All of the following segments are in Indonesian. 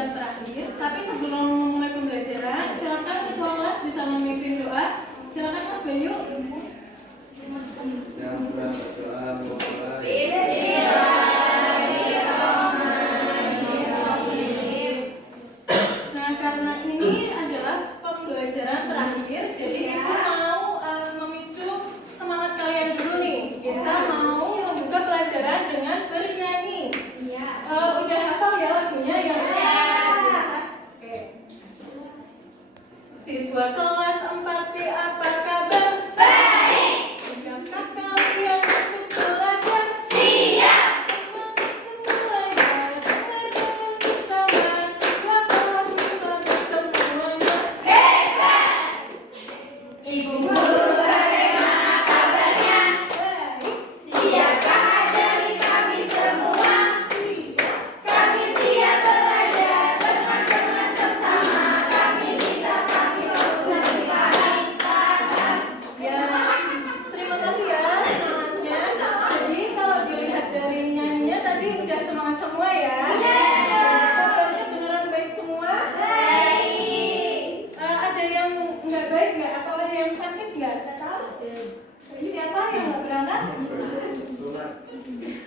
pembelajaran terakhir. Tapi sebelum memulai pembelajaran, silakan ketua kelas bisa memimpin doa. Silakan Mas Bayu. Yang berdoa mulai. Nah, karena ini adalah pembelajaran terakhir, jadi ibu mau memicu semangat kalian dulu nih. Kita mau membuka pelajaran dengan bernyanyi. Udah hafal ya lagunya ya? Oke. Siswa kelas 4B apa kabar? Baik. Siapkah kalian untuk belajar? Siap. Semuanya dengar bersama. Siswa kelas 4B semuanya hebat. Ibu guru bagaimana kabarnya? Baik. Siapkah ajari kami semua? Kami siap belajar teman-teman sesama. Kami bisa kami urus lebih baik. Ya, terima kasih ya semangatnya. Jadi kalau dilihat dari nyanyinya tadi udah semangat semua ya. Kabarnya beneran baik semua? Baik. Ada yang nggak baik nggak? Atau ada yang sakit nggak? Siapa yang nggak berangkat?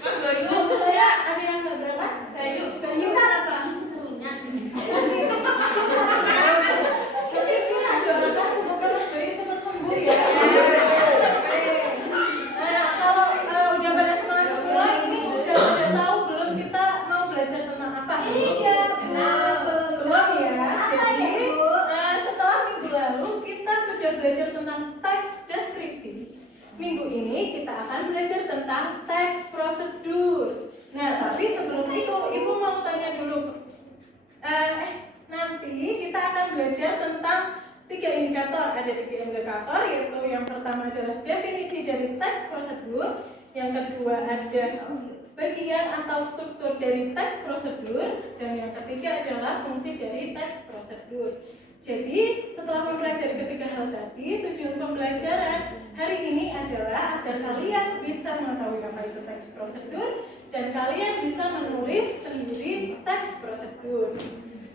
Mas Bayu. Ya, ada yang nggak berangkat? Bayu. Bayu apa? Tapi kita doakan semoga Mas Bayu cepat sembuh ya. Nah, kalau udah pada semangat semua, ini udah tahu belum kita mau belajar tentang apa? Belum ya. Jadi setelah minggu lalu kita sudah belajar tentang teks deskripsi. Minggu ini kita akan belajar tentang teks prosedur. Nah, tapi sebelum itu ibu mau tanya dulu. Nanti kita akan belajar tentang 3 indikator. Ada 3 indikator, yaitu yang pertama adalah definisi dari teks prosedur, yang kedua ada bagian atau struktur dari teks prosedur, dan yang ketiga adalah fungsi dari teks prosedur. Jadi setelah mempelajari ketiga hal tadi, tujuan pembelajaran hari ini adalah agar kalian bisa mengetahui apa itu teks prosedur dan kalian bisa menulis sendiri teks prosedur.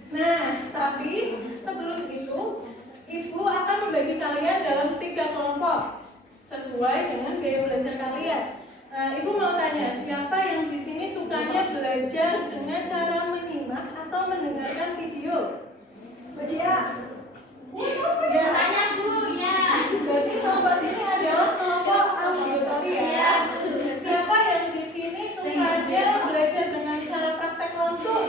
Nah, tapi sebelum itu, ibu akan membagi kalian dalam 3 kelompok sesuai dengan gaya belajar kalian. Ibu mau tanya, siapa yang di sini sukanya belajar dengan cara menyimak atau mendengarkan video? Ya. Saya Bu, ya. Berarti kelompok sini adalah kelompok auditori ya. Siapa yang di sini sukanya belajar dengan cara praktek langsung?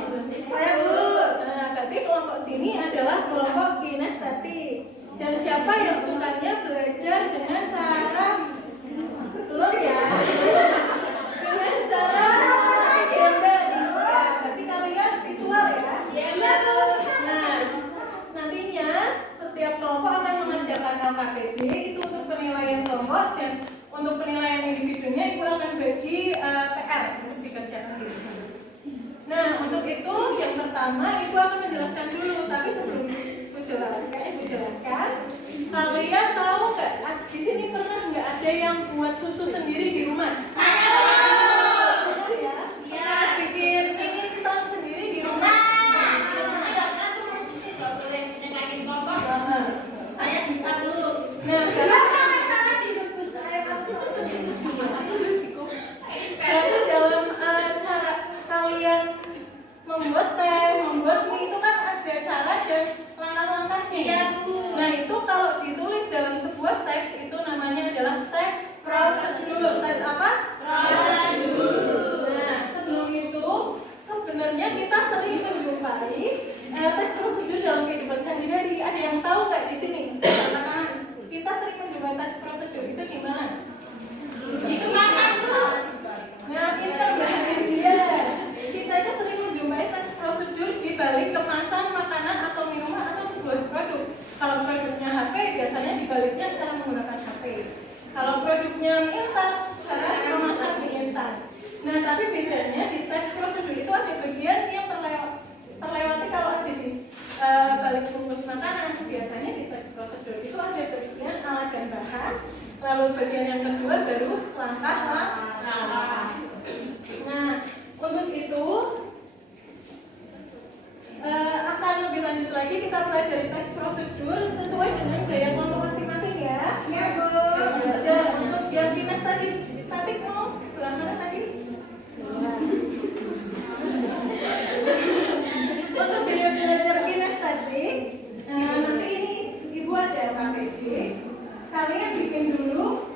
Saya Bu. Nah, berarti kelompok sini adalah kelompok kinestetik. Dan siapa yang sukanya belajar dengan cara belum ya? Dengan cara gambar. Ya, berarti kalian visual ya? Iya Bu. Nah, nantinya setiap kelompok akan mengerjakan LKPD itu untuk penilaian kelompok, dan untuk penilaian individunya ibu akan bagi PR untuk dikerjakan di sini. Nah, untuk itu yang pertama ibu akan menjelaskan dulu, tapi sebelum ibu jelaskan, kalian tahu nggak di sini pernah nggak ada yang buat susu sendiri di rumah? Saya Bu. Benar ya? Iya. Bikin mie instan sendiri di rumah? Saya bisa Bu. Nah, berarti dalam cara kalian membuat teh, membuat mie itu kan ada cara dan langkah-langkahnya. Iya Bu. Nah, itu kalau ditulis dalam sebuah teks itu namanya adalah teks prosedur. Teks apa? Prosedur. Nah, sebelum itu sebenarnya kita sering menjumpai teks prosedur dalam kehidupan sehari-hari. Ada yang tahu nggak di sini? Katakan, kita sering menjumpai teks prosedur itu gimana? Itu masak Bu. Nah, pintar banget dia. Kita itu sering menjumpai teks prosedur di balik kemasan makanan atau minuman atau sebuah produk. Kalau produknya HP, biasanya di baliknya cara menggunakan HP. Kalau produknya mie instan, cara memasak mie instan. Nah, tapi bedanya di teks prosedur itu ada bagian yang terlewati kalau ada di balik bungkus makanan. Biasanya di teks prosedur itu ada bagian alat dan bahan, lalu bagian yang kedua baru langkah-langkah. Nah, untuk itu lanjut lagi kita pelajari teks prosedur sesuai dengan gaya kelompok masing-masing ya. Iya, Bu. Belajar untuk yang kinestetik mau sebelah mana tadi? Untuk gaya belajar kinestetik, nanti ini Ibu ada KPD. Kalian bikin dulu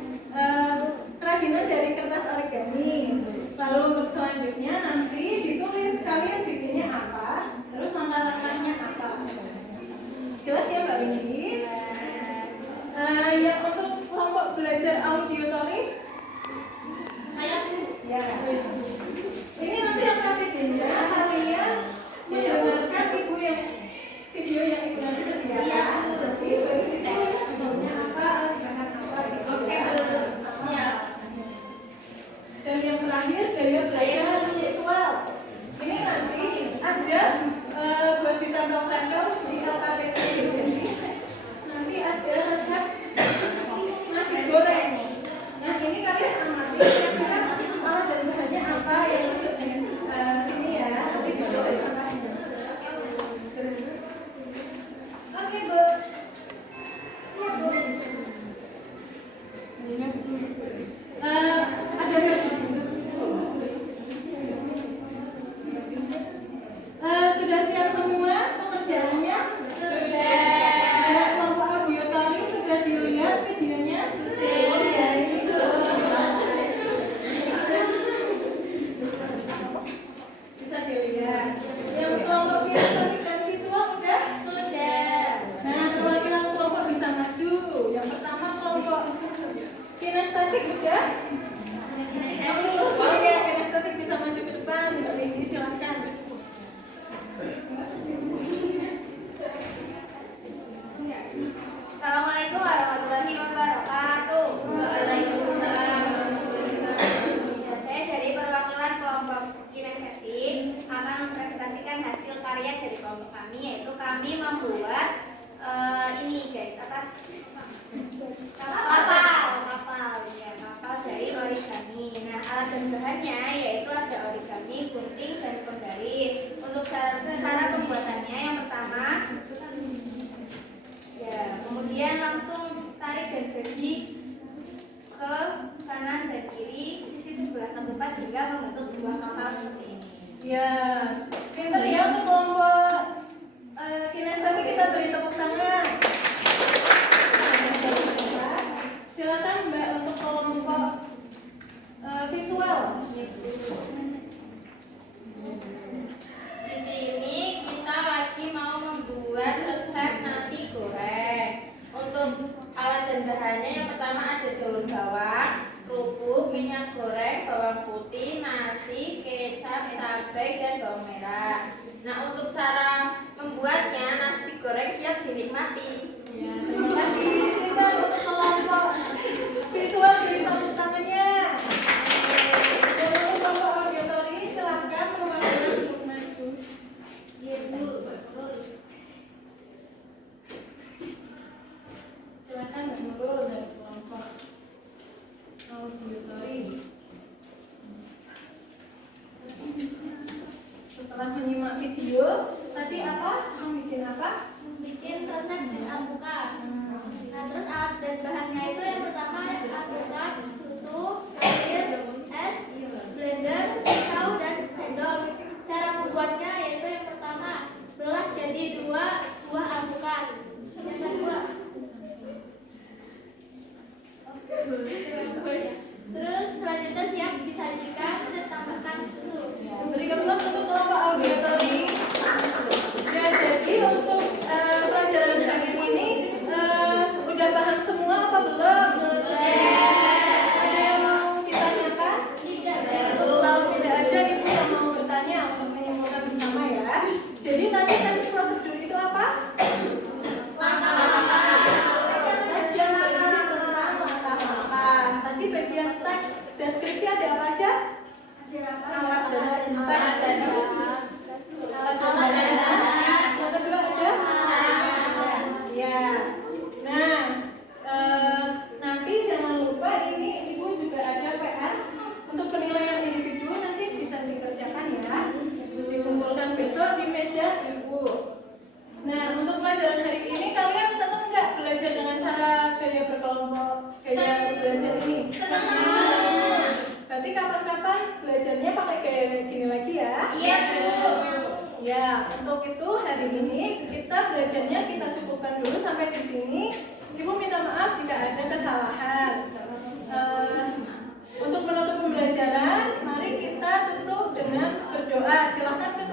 kerajinan dari kertas origami. Lalu untuk selanjutnya nanti ditulis kalian bikinnya apa, terus langkah-langkahnya apa. Jelas ya Mbak Windy? Yang untuk kelompok belajar auditory, Saya Bu. ya. Ini nanti yang KPD-nya kalian mendengarkan ibu yang video yang ibu nanti sediakan. Iya, Bu. Jadi baru ditulis sebelumnya apa, bahan apa. Gitu. Oke, Bu. Siap. Dan yang terakhir gaya belajar visual. Ini nanti ada buat ditempel-tempel di LKPD. Jadi nanti ada resep nasi goreng. Nah ini kalian amati kira-kira alat dan bahannya apa yang masuk di sini ya. Nanti ditulis namanya. Oke Bu. Siap Bu. Ada sudah siap semua pengerjaannya? Sudah. Kelompok auditory sudah dilihat videonya? Sudah. Bisa dilihat. Yang kelompok kinestetik dan visual udah? Sudah. Nah, perwakilan kelompok bisa maju. Yang pertama kelompok kinestetik udah? Oh iya, kinestetik bisa maju ke depan. Ini silakan. Assalamualaikum warahmatullahi wabarakatuh. Waalaikumsalam warahmatullahi wabarakatuh. Ya, saya dari perwakilan kelompok kinestetik akan mempresentasikan hasil karya dari kelompok kami, yaitu kami membuat ini guys, apa? Kapal dari origami. Nah, alat dan bahannya yaitu ada origami, gunting, dan penggaris. Untuk cara pembuatannya yang pertama, ya, kemudian langsung tarik dan bagi ke kanan dan kiri sisi sebelah ketupat hingga membentuk sebuah kapal seperti ini. Ya, pinter ya untuk kelompok kinestetik kita beri tepuk tangan. Silakan Mbak untuk kelompok visual. Di sini kita lagi mau membuat resep nasi goreng. Untuk alat dan bahannya yang pertama ada daun bawang, kerupuk, minyak goreng, bawang putih, nasi, kecap, cabai, dan bawang merah. Nah, untuk cara membuatnya nasi goreng siap dinikmati. Ya, terima kasih. Kita untuk kelompok visual beri tepuk tangannya. Dan untuk kelompok auditory silakan perwakilan untuk maju. Iya, Bu. Silakan Mbak Nurul dari kelompok auditory. Setelah menyimak video, tadi apa? Mau bikin apa? Bikin resep jus alpukat. Nah, terus alat dan bahannya itu yang pertama alpukat, susu, air, es, blender, pisau, dan sendok. Cara membuatnya yaitu yang pertama belah jadi 2 buah alpukat. Yang kedua, terus selanjutnya siap disajikan dan tambahkan susu. Berikan plus untuk kelompok auditory. Ya, jadi untuk pelajaran hari ini udah paham semua apa belum? belajarnya pakai gaya kayak gini lagi ya? Iya, Bu. Ya, untuk itu hari ini kita belajarnya kita cukupkan dulu sampai di sini. Ibu minta maaf jika ada kesalahan. Untuk menutup pembelajaran, mari kita tutup dengan berdoa. Silakan Ketua